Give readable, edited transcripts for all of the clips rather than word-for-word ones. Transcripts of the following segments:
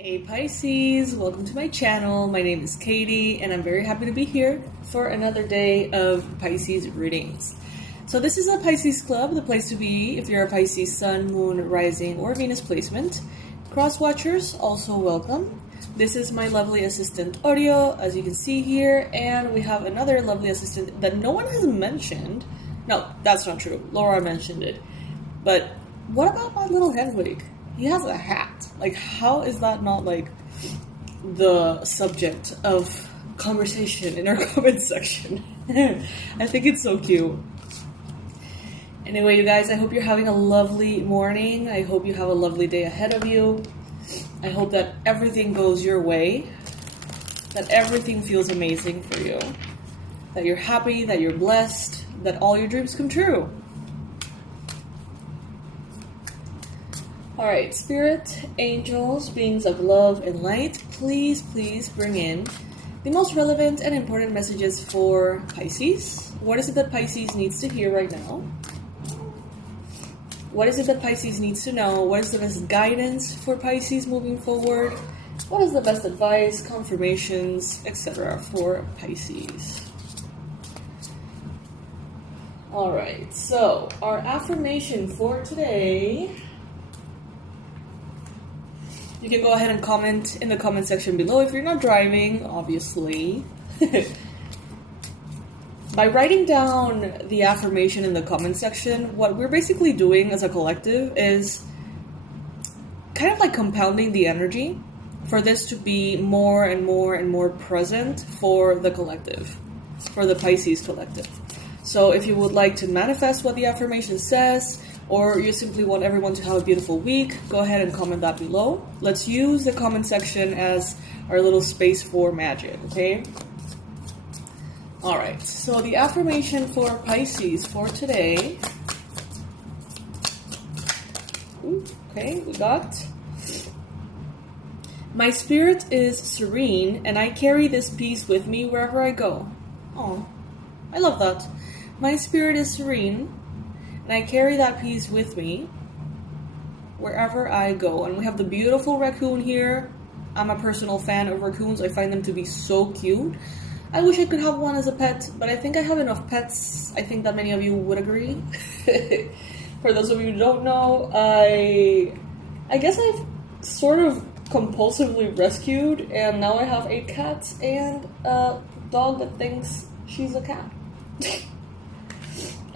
Hey Pisces, welcome to my channel. My name is Katie and I'm very happy to be here for another day of Pisces readings. So this is a Pisces club, the place to be if you're a Pisces sun, moon, rising, or Venus placement. Cross watchers also welcome. This is my lovely assistant Audio, as you can see here, and we have another lovely assistant that no one has mentioned. No, that's not true. Laura mentioned it. But what about my little Hedwig? He has a hat. Like, how is that not, like, the subject of conversation in our comment section? I think it's so cute. Anyway, you guys, I hope you're having a lovely morning. I hope you have a lovely day ahead of you. I hope that everything goes your way. That everything feels amazing for you. That you're happy, that you're blessed, that all your dreams come true. Alright, spirit, angels, beings of love and light, please bring in the most relevant and important messages for Pisces. What is it that Pisces needs to hear right now? What is it that Pisces needs to know? What is the best guidance for Pisces moving forward? What is the best advice, confirmations, etc. for Pisces? Alright, so our affirmation for today... You can go ahead and comment in the comment section below if you're not driving, obviously. By writing down the affirmation in the comment section, what we're basically doing as a collective is kind of like compounding the energy for this to be more and more and more present for the collective, for the Pisces collective. So if you would like to manifest what the affirmation says, or you simply want everyone to have a beautiful week, go ahead and comment that below. Let's use the comment section as our little space for magic, okay? Alright, so the affirmation for Pisces for today. Okay, we got... My spirit is serene, and I carry this peace with me wherever I go. Oh, I love that. My spirit is serene, and I carry that peace with me wherever I go. And we have the beautiful raccoon here. I'm a personal fan of raccoons. I find them to be so cute. I wish I could have one as a pet, but I think I have enough pets. I think that many of you would agree. For those of you who don't know, I guess I've sort of compulsively rescued, and now I have a cat and a dog that thinks she's a cat.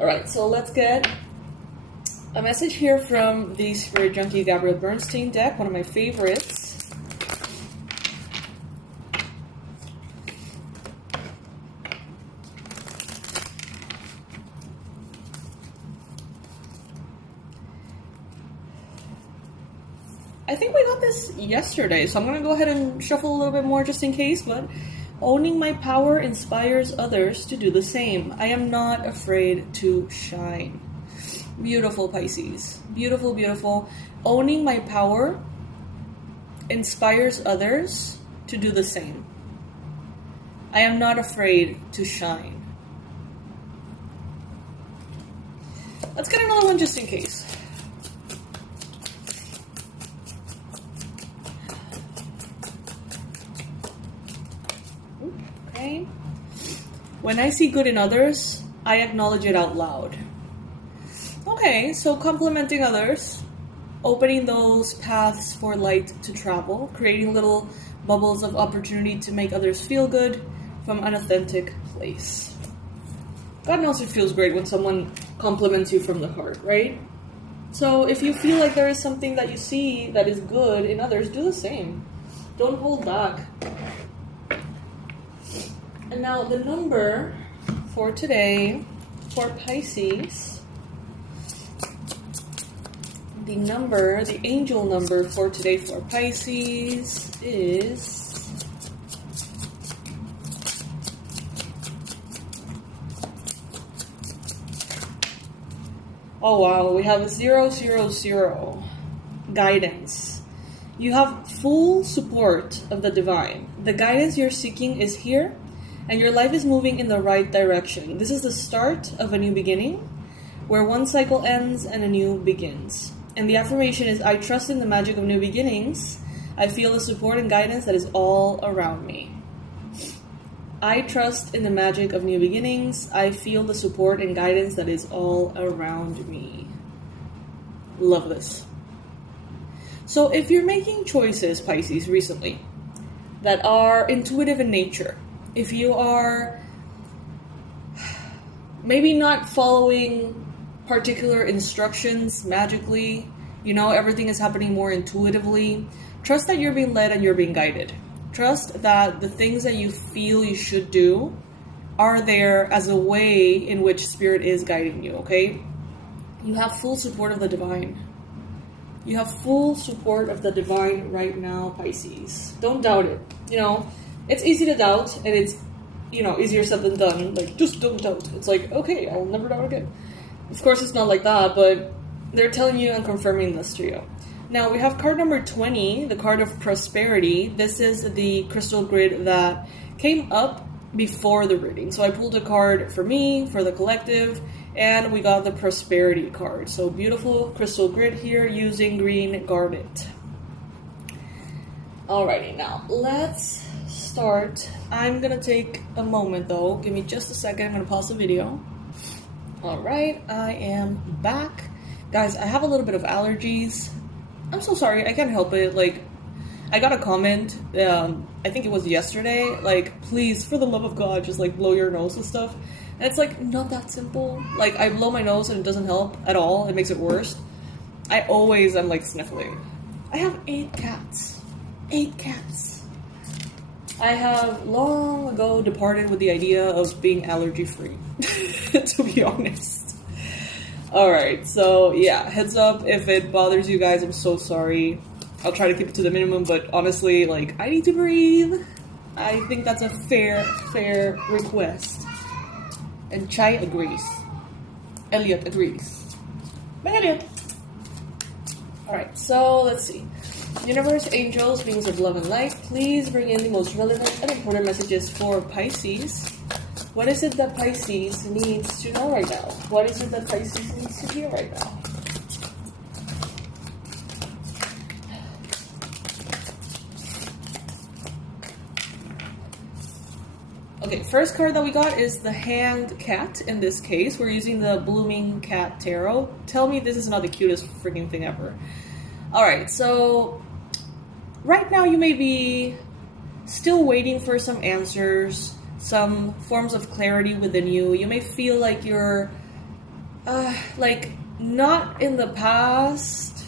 Alright, so let's get a message here from the Spirit Junkie Gabrielle Bernstein deck, one of my favorites. I think we got this yesterday, so I'm going to go ahead and shuffle a little bit more just in case, but owning my power inspires others to do the same. I am not afraid to shine. Beautiful, Pisces. Beautiful, beautiful. Owning my power inspires others to do the same. I am not afraid to shine. Let's get another one just in case. Okay. When I see good in others, I acknowledge it out loud. Okay, so complimenting others, opening those paths for light to travel, creating little bubbles of opportunity to make others feel good from an authentic place. God knows it feels great when someone compliments you from the heart, right? So if you feel like there is something that you see that is good in others, do the same. Don't hold back. And now the number for today for Pisces, the angel number for today for Pisces is 000. Guidance. You have full support of the divine. The guidance you're seeking is here, and your life is moving in the right direction. This is the start of a new beginning, where one cycle ends and a new begins. And the affirmation is, I trust in the magic of new beginnings. I feel the support and guidance that is all around me. I trust in the magic of new beginnings. I feel the support and guidance that is all around me. Love this. So if you're making choices, Pisces, recently, that are intuitive in nature, if you are maybe not following particular instructions magically, everything is happening more intuitively, trust that you're being led and you're being guided. Trust that the things that you feel you should do are there as a way in which Spirit is guiding you, okay? You have full support of the divine. You have full support of the divine right now, Pisces. Don't doubt it. It's easy to doubt, and it's, easier said than done. Like, just don't doubt. It's like, okay, I'll never doubt again. Of course, it's not like that, but they're telling you and confirming this to you. Now, we have card number 20, the card of prosperity. This is the crystal grid that came up before the reading. So I pulled a card for me, for the collective, and we got the prosperity card. So beautiful crystal grid here using green garnet. Alrighty, now let's start. I'm going to take a moment though. Give me just a second. I'm going to pause the video. Alright, I am back. Guys, I have a little bit of allergies. I'm so sorry, I can't help it. Like, I got a comment, I think it was yesterday, like, please, for the love of God, just, like, blow your nose and stuff. And it's, like, not that simple. Like, I blow my nose and it doesn't help at all. It makes it worse. I always am, like, sniffling. I have 8 cats. 8 cats. I have long ago departed with the idea of being allergy-free, to be honest. Alright, so yeah, heads up, if it bothers you guys, I'm so sorry. I'll try to keep it to the minimum, but honestly, like, I need to breathe. I think that's a fair request. And Chai agrees. Elliot agrees. Bye, Elliot! Alright, so let's see. Universe, angels, beings of love and light, please bring in the most relevant and important messages for Pisces. What is it that Pisces needs to know right now? What is it that Pisces needs to hear right now? Okay, first card that we got is the Hand Cat. In this case, we're using the Blooming Cat Tarot. Tell me this is not the cutest freaking thing ever. Alright, so right now you may be still waiting for some answers, some forms of clarity within you. You may feel like you're not in the past,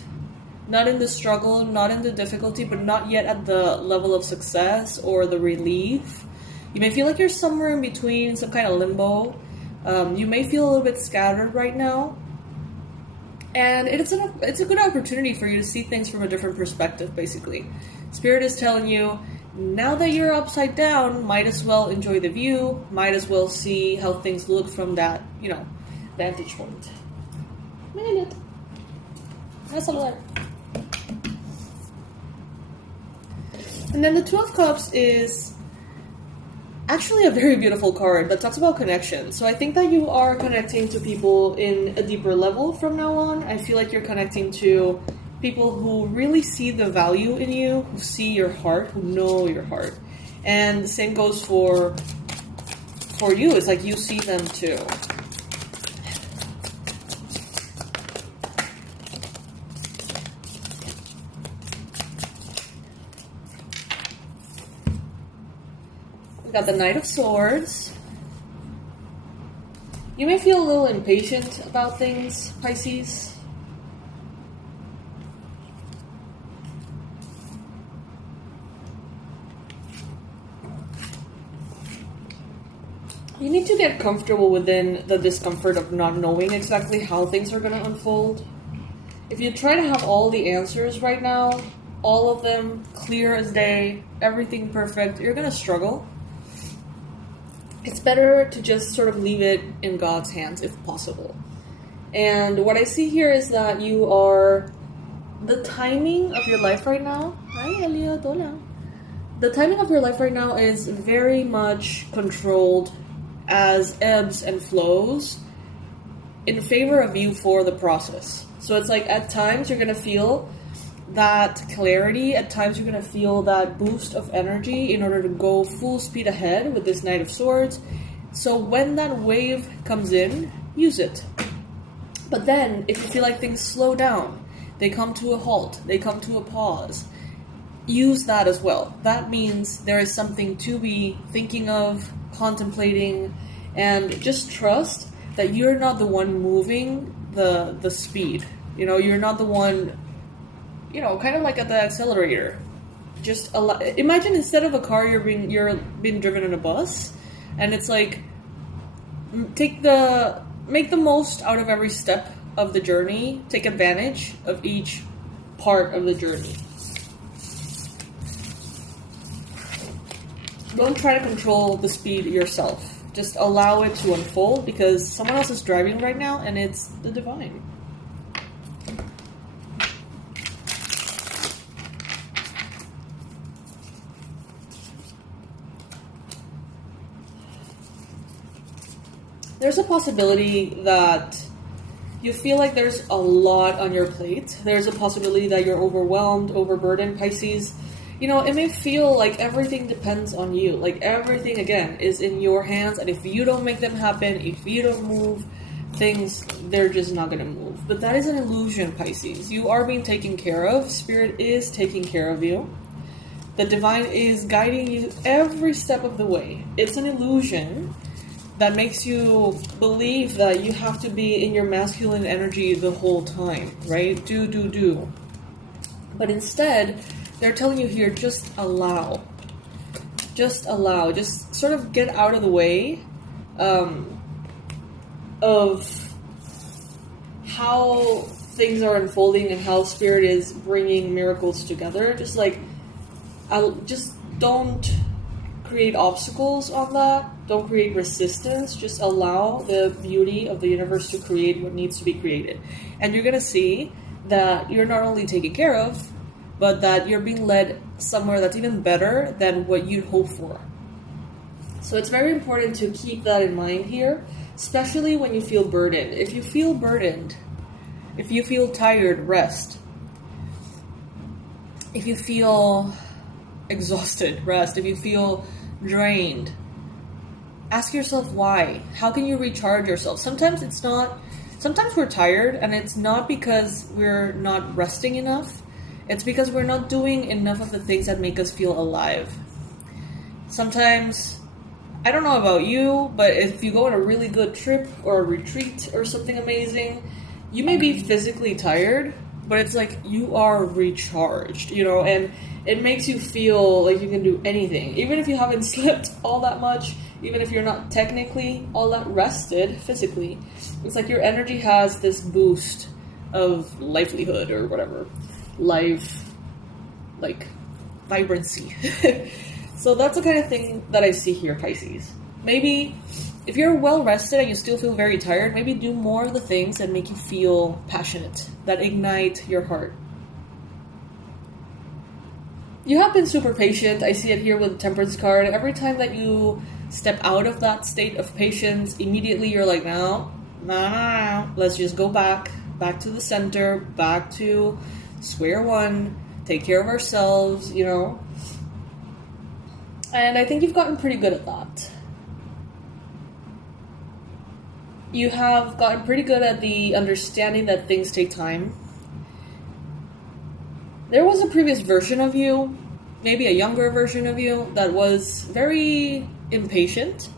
not in the struggle, not in the difficulty, but not yet at the level of success or the relief. You may feel like you're somewhere in between, some kind of limbo. You may feel a little bit scattered right now. And it's a good opportunity for you to see things from a different perspective, basically. Spirit is telling you, now that you're upside down, might as well enjoy the view, might as well see how things look from that, vantage point. Minute. And then the Two of Cups is actually a very beautiful card that talks about connection. So I think that you are connecting to people in a deeper level from now on. I feel like you're connecting to people who really see the value in you, who see your heart, who know your heart. And the same goes for you. It's like you see them too. We got the Knight of Swords. You may feel a little impatient about things, Pisces. You need to get comfortable within the discomfort of not knowing exactly how things are going to unfold. If you try to have all the answers right now, all of them clear as day, everything perfect, you're going to struggle. It's better to just sort of leave it in God's hands if possible. And what I see here is that you are... The timing of your life right now... Hi, Elliot, hola. The timing of your life right now is very much controlled as ebbs and flows in favor of you for the process. So it's like at times you're going to feel that clarity. At times you're going to feel that boost of energy in order to go full speed ahead with this Knight of Swords. So when that wave comes in, use it. But then if you feel like things slow down, they come to a halt, they come to a pause, use that as well. That means there is something to be thinking of, contemplating, and just trust that you're not the one moving the speed. You know, you're not the one, you know, kind of like at the accelerator. Just imagine instead of a car, you're being driven in a bus, and it's like make the most out of every step of the journey. Take advantage of each part of the journey. Don't try to control the speed yourself. Just allow it to unfold, because someone else is driving right now, and it's the divine. There's a possibility that you feel like there's a lot on your plate. There's a possibility that you're overwhelmed, overburdened, Pisces. You know, it may feel like everything depends on you. Like everything, again, is in your hands. And if you don't make them happen, if you don't move, things, they're just not going to move. But that is an illusion, Pisces. You are being taken care of. Spirit is taking care of you. The divine is guiding you every step of the way. It's an illusion that makes you believe that you have to be in your masculine energy the whole time, right? Do. But instead, they're telling you here, just allow. Just allow. Just sort of get out of the way of how things are unfolding and how Spirit is bringing miracles together. Just like, just don't create obstacles on that. Don't create resistance. Just allow the beauty of the universe to create what needs to be created. And you're going to see that you're not only taken care of, but that you're being led somewhere that's even better than what you'd hope for. So it's very important to keep that in mind here, especially when you feel burdened. If you feel burdened, if you feel tired, rest. If you feel exhausted, rest. If you feel drained, ask yourself why. How can you recharge yourself? Sometimes we're tired, and it's not because we're not resting enough. It's because we're not doing enough of the things that make us feel alive. Sometimes, I don't know about you, but if you go on a really good trip or a retreat or something amazing, you may be physically tired, but it's like you are recharged, you know, and it makes you feel like you can do anything. Even if you haven't slept all that much, even if you're not technically all that rested physically, it's like your energy has this boost of livelihood or whatever. Life, like vibrancy. So that's the kind of thing that I see here, Pisces. Maybe if you're well rested and you still feel very tired, maybe do more of the things that make you feel passionate, that ignite your heart. You have been super patient. I see it here with the Temperance card. Every time that you step out of that state of patience, immediately you're like, no, let's just go back to the center, back to square one, take care of ourselves, you know. And I think you've gotten pretty good at that. You have gotten pretty good at the understanding that things take time. There was a previous version of you, maybe a younger version of you, that was very impatient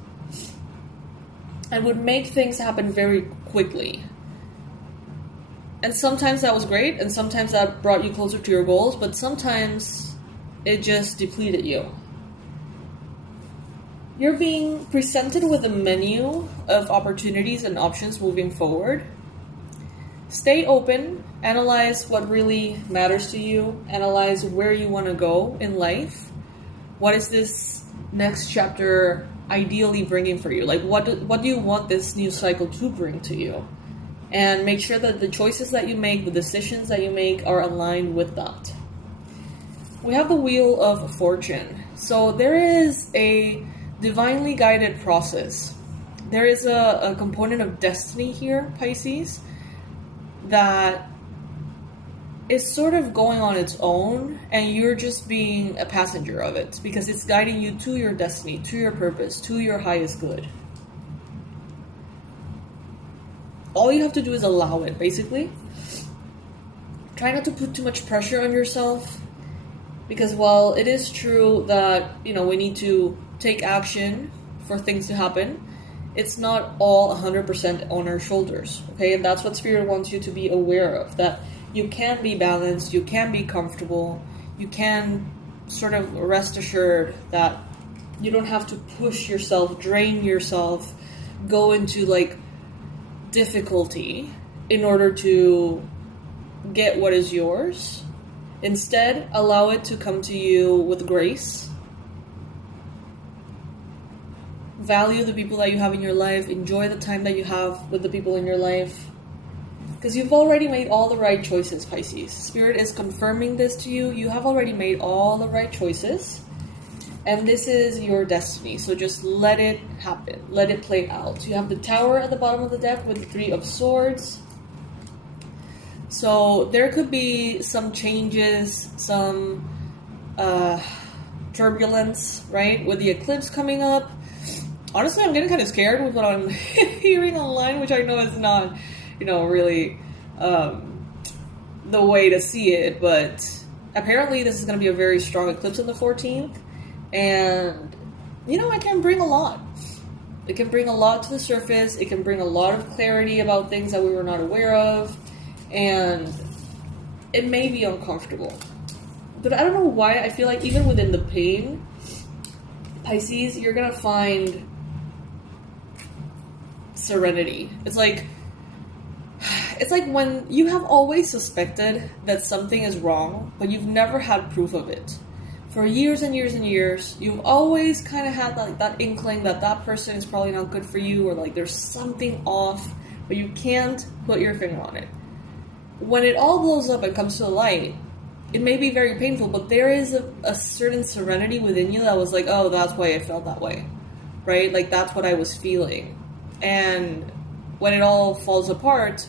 and would make things happen very quickly. And sometimes that was great, and sometimes that brought you closer to your goals, but sometimes it just depleted you. You're being presented with a menu of opportunities and options moving forward. Stay open, analyze what really matters to you, analyze where you want to go in life. What is this next chapter ideally bringing for you? Like, what do you want this new cycle to bring to you? And make sure that the choices that you make, the decisions that you make are aligned with that. We have the Wheel of Fortune. So there is a divinely guided process. There is a component of destiny here, Pisces, that is sort of going on its own, and you're just being a passenger of it because it's guiding you to your destiny, to your purpose, to your highest good. All you have to do is allow it, basically. Try not to put too much pressure on yourself, because while it is true that, we need to take action for things to happen, it's not all 100% on our shoulders, okay? And that's what Spirit wants you to be aware of, that you can be balanced, you can be comfortable, you can sort of rest assured that you don't have to push yourself, drain yourself, go into difficulty in order to get what is yours. Instead, allow it to come to you with grace. Value the people that you have in your life. Enjoy the time that you have with the people in your life. Because you've already made all the right choices, Pisces. Spirit is confirming this to you. You have already made all the right choices. And this is your destiny. So just let it happen. Let it play out. You have the Tower at the bottom of the deck with the Three of Swords. So there could be some changes, some turbulence, right? With the eclipse coming up. Honestly, I'm getting kind of scared with what I'm hearing online, which I know is not, really the way to see it. But apparently this is going to be a very strong eclipse on the 14th. And, it can bring a lot. It can bring a lot to the surface. It can bring a lot of clarity about things that we were not aware of. And it may be uncomfortable. But I don't know why. I feel like even within the pain, Pisces, you're going to find serenity. It's like when you have always suspected that something is wrong, but you've never had proof of it. For years and years and years, you've always kind of had that inkling that person is probably not good for you, or there's something off, but you can't put your finger on it. When it all blows up and comes to the light, it may be very painful, but there is a certain serenity within you that was like, oh, that's why I felt that way, right? That's what I was feeling. And when it all falls apart,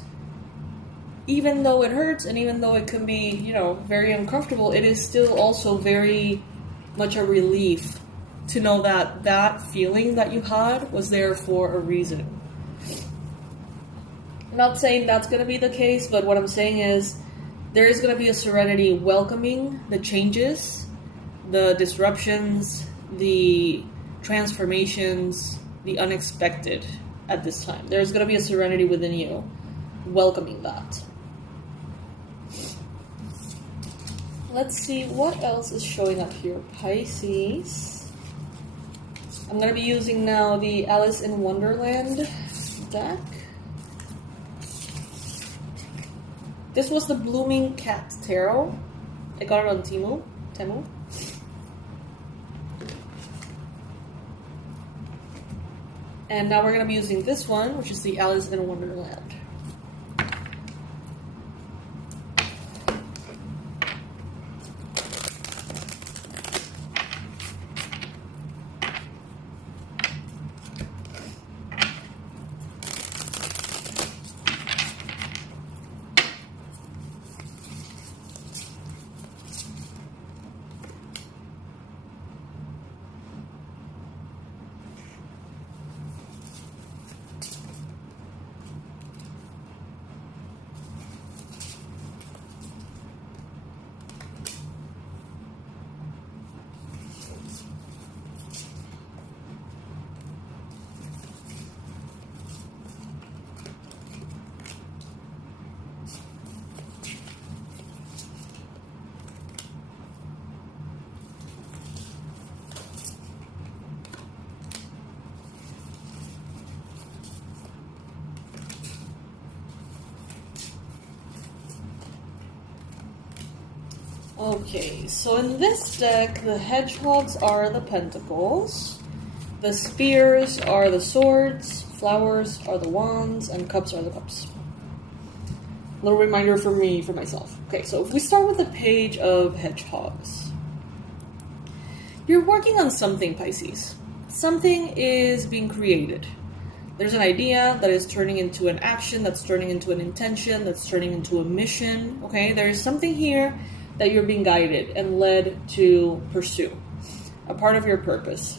even though it hurts and even though it can be, very uncomfortable, it is still also very much a relief to know that that feeling that you had was there for a reason. I'm not saying that's going to be the case, but what I'm saying is there is going to be a serenity welcoming the changes, the disruptions, the transformations, the unexpected at this time. There's going to be a serenity within you welcoming that. Let's see what else is showing up here, Pisces. I'm going to be using now the Alice in Wonderland deck. This was the Blooming Cat Tarot. I got it on Temu. And now we're going to be using this one, which is the Alice in Wonderland. Okay, so in this deck, the hedgehogs are the pentacles, the spears are the swords, flowers are the wands, and cups are the cups. Little reminder for myself. Okay, so if we start with the page of hedgehogs. You're working on something, Pisces. Something is being created. There's an idea that is turning into an action, that's turning into an intention, that's turning into a mission, okay? There's something here that you're being guided and led to pursue, a part of your purpose.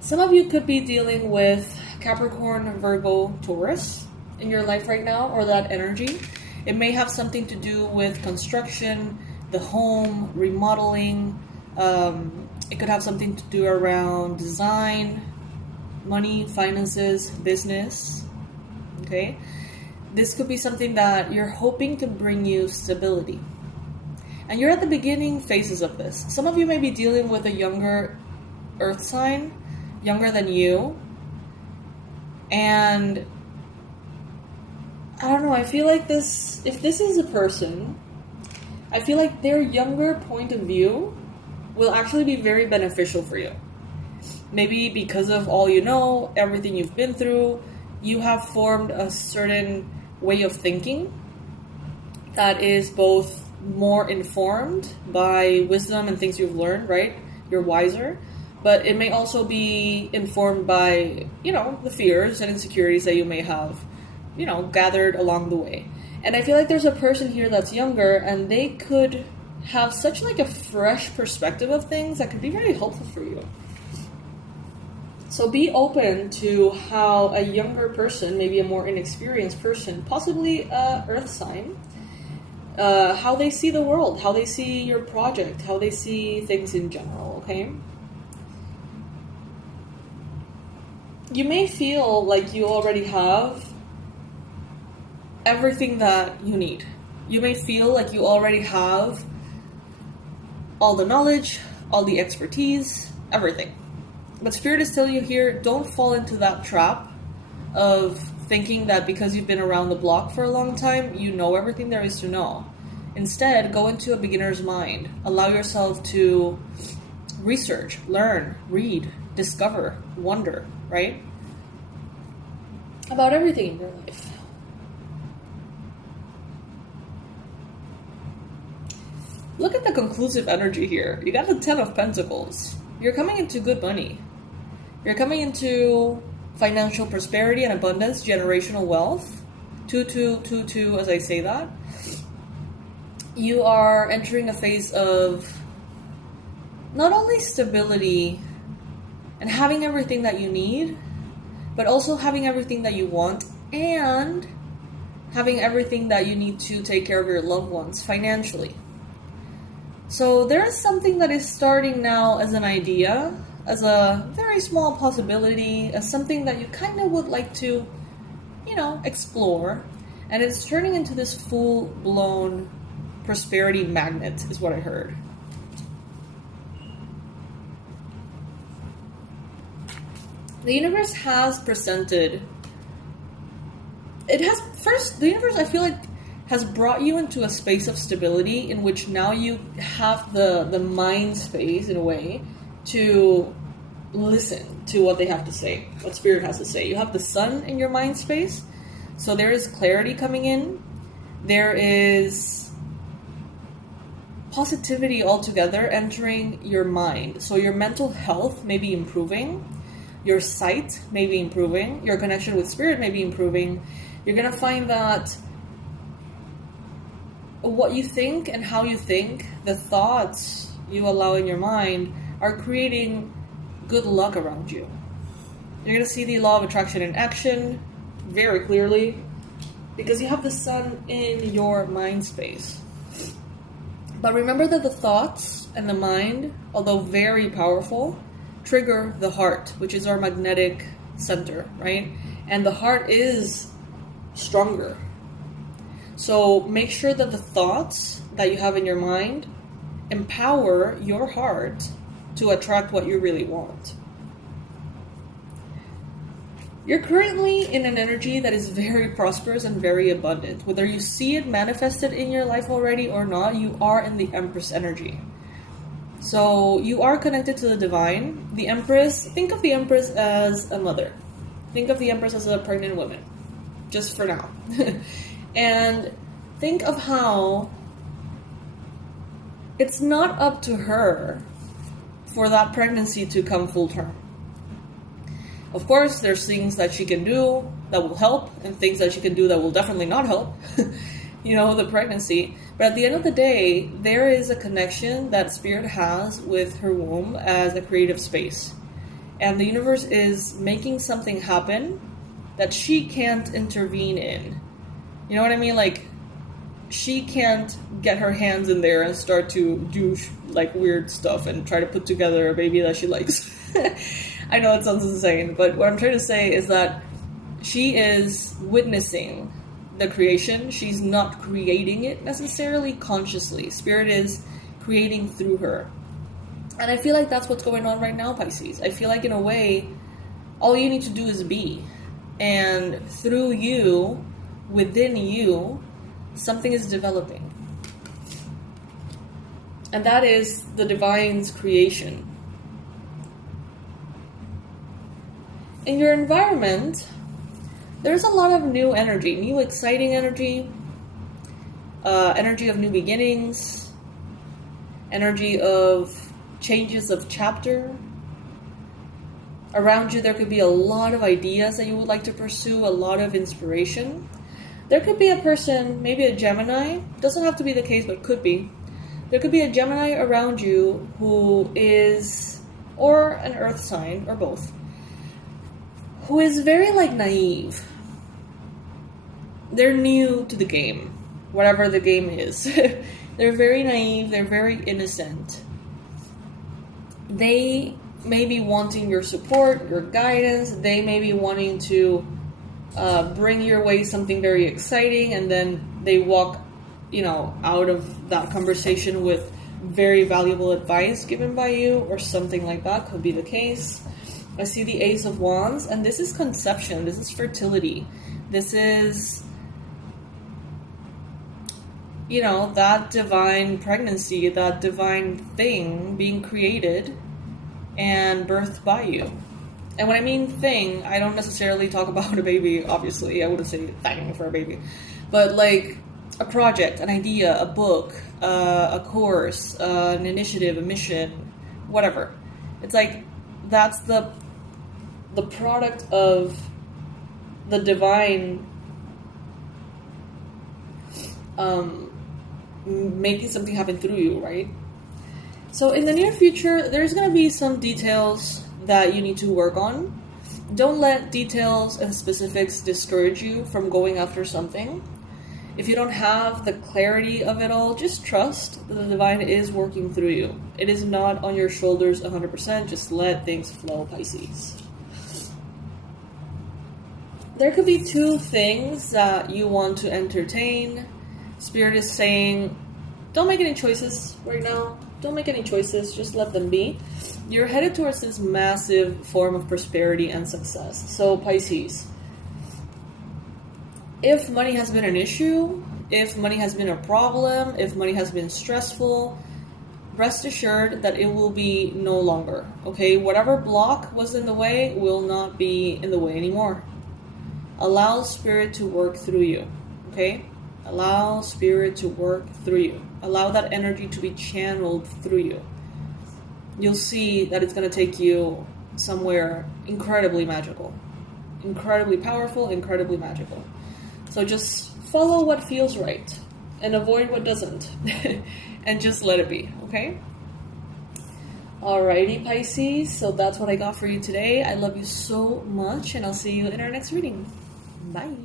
Some of you could be dealing with Capricorn, Virgo, Taurus in your life right now, or that energy. It may have something to do with construction, the home, remodeling. It could have something to do around design, money, finances, business, okay? This could be something that you're hoping to bring you stability. And you're at the beginning phases of this. Some of you may be dealing with a younger earth sign, younger than you. And I don't know, I feel like if this is a person, I feel like their younger point of view will actually be very beneficial for you. Maybe because of all you know, everything you've been through, you have formed a certain way of thinking that is both more informed by wisdom and things you've learned, right? You're wiser. But it may also be informed by, the fears and insecurities that you may have, gathered along the way. And I feel like there's a person here that's younger, and they could have such like a fresh perspective of things that could be very helpful for you. So be open to how a younger person, maybe a more inexperienced person, possibly a earth sign, how they see the world, how they see your project, how they see things in general, okay? You may feel like you already have everything that you need. You may feel like you already have all the knowledge, all the expertise, everything. But Spirit is telling you here, don't fall into that trap of thinking that because you've been around the block for a long time, you know everything there is to know. Instead, go into a beginner's mind. Allow yourself to research, learn, read, discover, wonder, right? About everything in your life. Look at the conclusive energy here. You got the 10 of Pentacles. You're coming into good money. You're coming into financial prosperity and abundance, generational wealth. 2-2-2-2 as I say that. You are entering a phase of not only stability and having everything that you need, but also having everything that you want and having everything that you need to take care of your loved ones financially. So there is something that is starting now as an idea, as a very small possibility, as something that you kind of would like to, explore. And it's turning into this full-blown prosperity magnet, is what I heard. The universe has presented... The universe, I feel like, has brought you into a space of stability in which now you have the mind space, in a way, to listen to what they have to say, what Spirit has to say. You have the sun in your mind space, so there is clarity coming in. There is positivity altogether entering your mind. So your mental health may be improving. Your sight may be improving. Your connection with Spirit may be improving. You're going to find that what you think and how you think, the thoughts you allow in your mind, are creating good luck around you. You're going to see the law of attraction in action very clearly because you have the sun in your mind space. But remember that the thoughts and the mind, although very powerful, trigger the heart, which is our magnetic center, right? And the heart is stronger. So make sure that the thoughts that you have in your mind empower your heart to attract what you really want. You're currently in an energy that is very prosperous and very abundant. Whether you see it manifested in your life already or not, you are in the Empress energy. So you are connected to the divine. The Empress, think of the Empress as a mother. Think of the Empress as a pregnant woman, just for now. And think of how it's not up to her for that pregnancy to come full term. Of course, there's things that she can do that will help and things that she can do that will definitely not help, the pregnancy. But at the end of the day, there is a connection that Spirit has with her womb as a creative space. And the universe is making something happen that she can't intervene in. You know what I mean? Like, she can't get her hands in there and start to do weird stuff and try to put together a baby that she likes. I know it sounds insane, but what I'm trying to say is that she is witnessing the creation. She's not creating it necessarily consciously. Spirit is creating through her. And I feel like that's what's going on right now, Pisces. I feel like in a way, all you need to do is be. And through you, within you, something is developing. And that is the divine's creation. In your environment, there's a lot of new energy, new exciting energy, energy of new beginnings, energy of changes of chapter. Around you, there could be a lot of ideas that you would like to pursue, a lot of inspiration. There could be a person, maybe a Gemini, doesn't have to be the case, but could be. There could be a Gemini around you who is, or an earth sign, or both, who is very naive. They're new to the game, whatever the game is. They're very naive, they're very innocent. They may be wanting your support, your guidance. They may be wanting to bring your way something very exciting, and then they walk, out of that conversation with very valuable advice given by you, or something like that. Could be the case. I see the Ace of Wands, and this is conception. This is fertility. This is, that divine pregnancy, that divine thing being created and birthed by you. And when I mean thing, I don't necessarily talk about a baby, obviously. I wouldn't say thing for a baby. But a project, an idea, a book, a course, an initiative, a mission, whatever. It's that's the product of the divine making something happen through you, right? So in the near future, there's going to be some details that you need to work on. Don't let details and specifics discourage you from going after something. If you don't have the clarity of it all, just trust that the divine is working through you. It is not on your shoulders 100%. Just let things flow, Pisces. There could be two things that you want to entertain. Spirit is saying, don't make any choices right now. Don't make any choices. Just let them be. You're headed towards this massive form of prosperity and success. So, Pisces, if money has been an issue, if money has been a problem, if money has been stressful, rest assured that it will be no longer. Okay? Whatever block was in the way will not be in the way anymore. Allow Spirit to work through you. Okay? Allow Spirit to work through you. Allow that energy to be channeled through you. You'll see that it's going to take you somewhere incredibly magical. Incredibly powerful, incredibly magical. So just follow what feels right and avoid what doesn't. And just let it be, okay? Alrighty, Pisces. So that's what I got for you today. I love you so much, and I'll see you in our next reading. Bye.